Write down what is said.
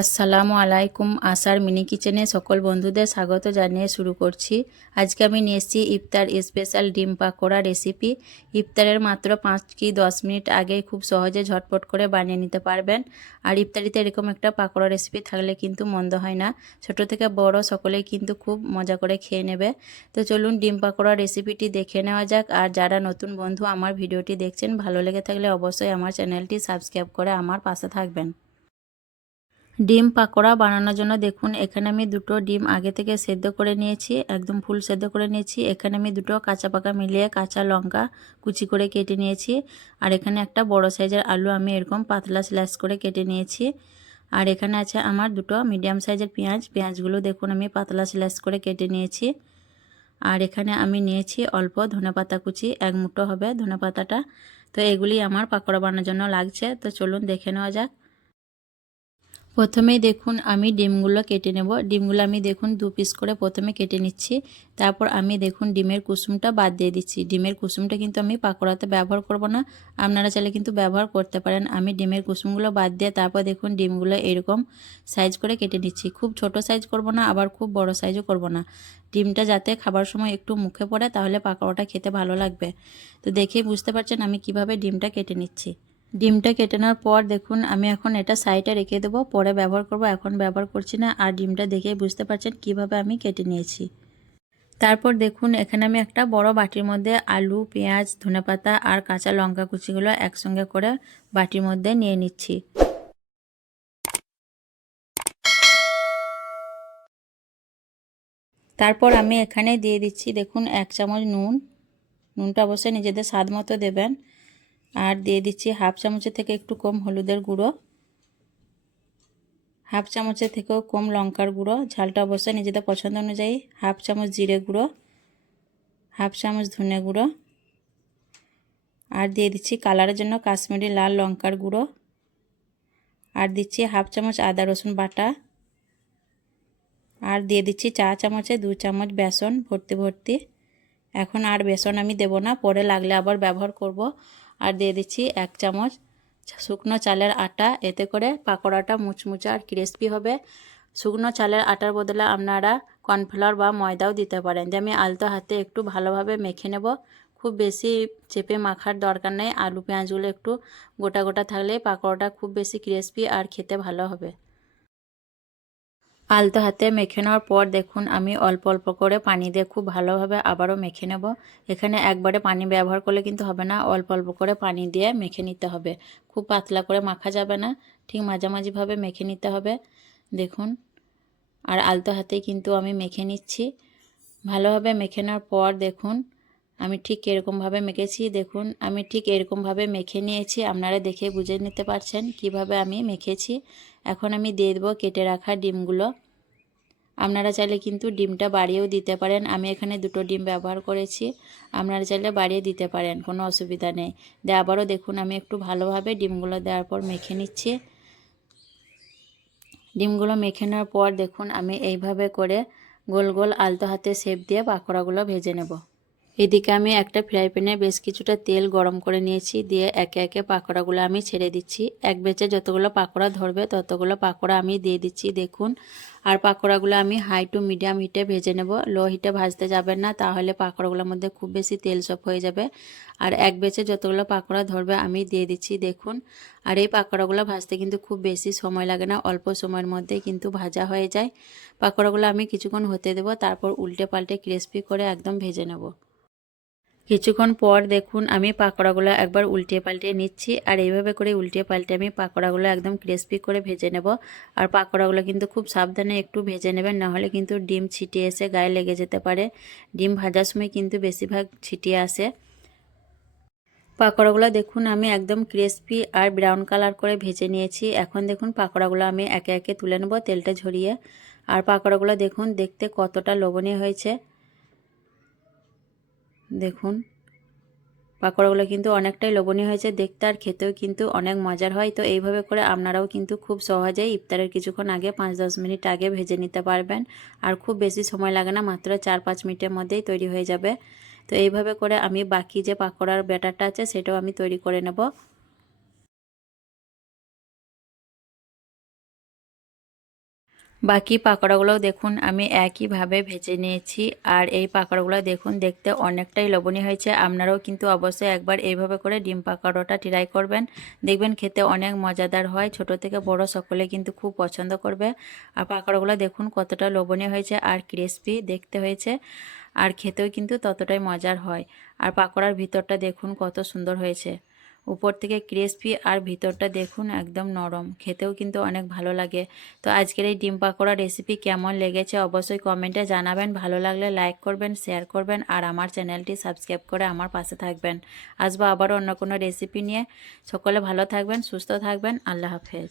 আসসালামু আলাইকুম। আশার মিনি কিচেনে সকল বন্ধুদের স্বাগত জানিয়ে শুরু করছি। আজকে আমি নিয়ে এসেছি ইফতার স্পেশাল ডিম পাকোড়া রেসিপি। ইফতারের মাত্র 5 কি 10 মিনিট আগে খুব সহজে ঝটপট করে বানিয়ে নিতে পারবেন। আর ইফতারিতে এরকম একটা পাকোড়া রেসিপি থাকলে কিন্তু মন্দ হয় না। ছোট থেকে বড় সকলেই কিন্তু খুব মজা করে খেয়ে নেবে। তো চলুন ডিম পাকোড়া রেসিপিটি দেখে নেওয়া যাক। আর যারা নতুন বন্ধু আমার ভিডিওটি দেখছেন, ভালো লেগে থাকলে অবশ্যই আমার চ্যানেলটি সাবস্ক্রাইব করে আমার পাশে থাকবেন। ডিম পাকোড়া বানানোর জন্য দেখুন এখানে আমি দুটো ডিম আগে থেকে সেদ্ধ করে নিয়েছি, একদম ফুল সেদ্ধ করে নিয়েছি। এখানে আমি দুটো কাঁচা পাকা মিলিয়ে কাঁচা লঙ্কা কুচি করে কেটে নিয়েছি। আর এখানে একটা বড় সাইজের আলু আমি এরকম পাতলা স্ল্যাশ করে কেটে নিয়েছি। আর এখানে আছে আমার দুটো মিডিয়াম সাইজের পেঁয়াজগুলো দেখুন আমি পাতলা স্ল্যাশ করে কেটে নিয়েছি। আর এখানে আমি নিয়েছি অল্প ধনেপাতা কুচি, 1 মুঠো হবে ধনেপাতাটা। তো এগুলি আমার পাকোড়া বানানোর জন্য লাগছে। তো চলুন দেখে নেওয়া যাক। প্রথমেই দেখুন আমি ডিমগুলো কেটে নেব। ডিমগুলো আমি দেখুন 2 পিস করে প্রথমে কেটে নিচ্ছি। তারপর আমি দেখুন ডিমের কুসুমটা বাদ দিয়ে দিচ্ছি। ডিমের কুসুমটা কিন্তু আমি পাকোড়াতে ব্যবহার করব না, আপনারা চাইলে কিন্তু ব্যবহার করতে পারেন। আমি ডিমের কুসুমগুলো বাদ দিয়ে তারপর দেখুন ডিমগুলো এরকম সাইজ করে কেটে নিচ্ছি। খুব ছোট সাইজ করব না, আবার খুব বড় সাইজও করব না। ডিমটা যাতে খাবার সময় একটু মুখে পড়ে, তাহলে পাকোড়াটা খেতে ভালো লাগবে। তো দেখেই বুঝতে পারছেন আমি কিভাবে ডিমটা কেটে নিচ্ছি। ডিমটা কেটে নেওয়ার পর দেখুন আমি এখন এটা সাইডে রেখে দেবো, পরে ব্যবহার করব, এখন ব্যবহার করছি না। আর ডিমটা দেখেই বুঝতে পারছেন কিভাবে আমি কেটে নিয়েছি। তারপর দেখুন এখানে আমি একটা বড় বাটির মধ্যে আলু, পেঁয়াজ, ধনেপাতা আর কাঁচা লঙ্কা কুচিগুলো একসঙ্গে করে বাটির মধ্যে নিয়ে নিচ্ছি। তারপর আমি এখানে দিয়ে দিচ্ছি দেখুন 1 চামচ নুন। নুনটা অবশ্যই নিজেদের স্বাদ মতো দেবেন। আর দিয়ে দিচ্ছি হাফ চামচের থেকে একটু কম হলুদের গুঁড়ো, হাফ চামচের থেকেও কম লঙ্কার গুঁড়ো, ঝালটা অবশ্যই নিজেদের পছন্দ অনুযায়ী। হাফ চামচ জিরে গুঁড়ো, হাফ চামচ ধনে গুঁড়ো, আর দিয়ে দিচ্ছি কালারের জন্য কাশ্মীরি লাল লঙ্কার গুঁড়ো, আর দিচ্ছি হাফ চামচ আদা রসুন বাটা, আর দিয়ে দিচ্ছি চা চামচে 2 চামচ বেসন ভর্তি ভর্তি। এখন আর বেসন আমি দেব না, পরে লাগলে আবার ব্যবহার করব। আর দিয়ে দিচ্ছি 1 চামচ শুকনো চালের আটা, এতে করে পাকোড়াটা মুচমুচে আর ক্রিস্পি হবে। শুকনো চালের আটার বদলে আপনারা কর্নফ্লাওয়ার বা ময়দাও দিতে পারেন। যে আমি আলতো হাতে একটু ভালোভাবে মেখে নেব, খুব বেশি চেপে মাখার দরকার নেই। আলু পেঁয়াজগুলো একটু গোটা গোটা থাকলে পাকোড়াটা খুব বেশি ক্রিস্পি আর খেতে ভালো হবে। আলতো হাতে মেখে নেওয়ার পর দেখুন আমি অল্প অল্প করে পানি দিয়ে খুব ভালোভাবে আবারও মেখে নেব। এখানে একবারে পানি ব্যবহার করলে কিন্তু হবে না, অল্প অল্প করে পানি দিয়ে মেখে নিতে হবে। খুব পাতলা করে মাখা যাবে না, ঠিক মাঝামাঝিভাবে মেখে নিতে হবে দেখুন। আর আলতো হাতেই কিন্তু আমি মেখে নিচ্ছি। ভালোভাবে মেখে নেওয়ার পর দেখুন আমি ঠিক এরকমভাবে মেখেছি। দেখুন আমি ঠিক এরকমভাবে মেখে নিয়েছি, আপনারা দেখে বুঝে নিতে পারছেন কিভাবে আমি মেখেছি। এখন আমি দিয়ে দেবো কেটে রাখা ডিমগুলো। আপনারা চাইলে কিন্তু ডিমটা বাড়িয়েও দিতে পারেন। আমি এখানে 2টো ডিম ব্যবহার করেছি, আপনারা চাইলে বাড়িয়ে দিতে পারেন, কোনো অসুবিধা নেই। দিয়ে আবারও দেখুন আমি একটু ভালোভাবে ডিমগুলো দেওয়ার পর মেখে নিচ্ছি। ডিমগুলো মেখে নেওয়ার পর দেখুন আমি এইভাবে করে গোল গোল আলতো হাতে শেপ দিয়ে পাকোড়াগুলো ভেজে নেব। এদিকে আমি একটা ফ্রাই প্যানে বেশ কিছুটা তেল গরম করে নিয়েছি, দিয়ে একে একে পাকোড়াগুলো আমি ছেড়ে দিচ্ছি। এক ব্যাচে যতগুলো পাকোড়া ধরবে ততগুলো পাকোড়া আমি দিয়ে দিচ্ছি দেখুন। আর পাকোড়াগুলো আমি হাই টু মিডিয়াম হিটে ভেজে নেব, লো হিটে ভাজতে যাবেন না, তাহলে পাকোড়াগুলোর মধ্যে খুব বেশি তেল সব হয়ে যাবে। আর এক ব্যাচে যতগুলো পাকোড়া ধরবে আমি দিয়ে দিচ্ছি দেখুন। আর এই পাকোড়াগুলো ভাজতে কিন্তু খুব বেশি সময় লাগে না, অল্প সময়ের মধ্যেই কিন্তু ভাজা হয়ে যায়। পাকোড়াগুলো আমি কিছুক্ষণ হতে দেবো, তারপর উল্টে পাল্টে ক্রিস্পি করে একদম ভেজে নেব। কিছুক্ষণ পর দেখুন আমি পাকোড়াগুলো একবার উল্টে পাল্টে নিচ্ছি। আর এইভাবে করে উল্টে পাল্টে আমি পাকোড়াগুলো একদম ক্রিস্পি করে ভেজে নেব। আর পাকোড়াগুলো কিন্তু খুব সাবধানে একটু ভেজে নেবেন, নাহলে কিন্তু ডিম ছিটিয়ে এসে গায়ে লেগে যেতে পারে। ডিম ভাজার সময় কিন্তু বেশিরভাগ ছিটিয়ে আসে। পাকোড়াগুলো দেখুন আমি একদম ক্রিস্পি আর ব্রাউন কালার করে ভেজে নিয়েছি। এখন দেখুন পাকোড়াগুলো আমি একে একে তুলে নেব তেলটা ঝরিয়ে। আর পাকোড়াগুলো দেখুন দেখতে কতটা লোভনীয় হয়েছে। দেখুন পাকোড়াগুলো কিন্তু অনেকটাই লোভনীয় হয়েছে দেখতে, আর খেতেও কিন্তু অনেক মজার হয়। তো এইভাবে করে আপনারাও কিন্তু খুব সহজেই ইফতারের কিছুক্ষণ আগে 5-10 মিনিট আগে ভেজে নিতে পারবেন। আর খুব বেশি সময় লাগে না, মাত্র 4-5 মিনিটের মধ্যেই তৈরি হয়ে যাবে। তো এইভাবে করে আমি বাকি যে পাকোড়ার ব্যাটারটা আছে সেটাও আমি তৈরি করে নেব। বাকি পাকোড়াগুলো দেখুন আমি একইভাবে ভেজে নিয়েছি। আর এই পাকোড়াগুলো দেখুন দেখতে অনেকটাই লোভনীয় হয়েছে। আপনারাও কিন্তু অবশ্যই একবার এইভাবে করে ডিম পাকোড়াটা ট্রাই করবেন, দেখবেন খেতে অনেক মজাদার হয়। ছোট থেকে বড় সকলে কিন্তু খুব পছন্দ করবে। আর পাকোড়াগুলো দেখুন কতটা লোভনীয় হয়েছে আর ক্রিস্পি দেখতে হয়েছে, আর খেতেও কিন্তু ততটাই মজার হয়। আর পাকোড়ার ভিতরটা দেখুন কত সুন্দর হয়েছে, উপর থেকে ক্রিস্পি আর ভিতরটা দেখুন একদম নরম, খেতেও কিন্তু অনেক ভালো লাগে। তো আজকের এই ডিম পাকোড়া রেসিপি কেমন লেগেছে অবশ্যই কমেন্টে জানাবেন। ভালো লাগলে লাইক করবেন, শেয়ার করবেন আর আমার চ্যানেলটি সাবস্ক্রাইব করে আমার পাশে থাকবেন। আসবো আবারও অন্য কোনো রেসিপি নিয়ে। সকলে ভালো থাকবেন, সুস্থ থাকবেন। আল্লাহ হাফেজ।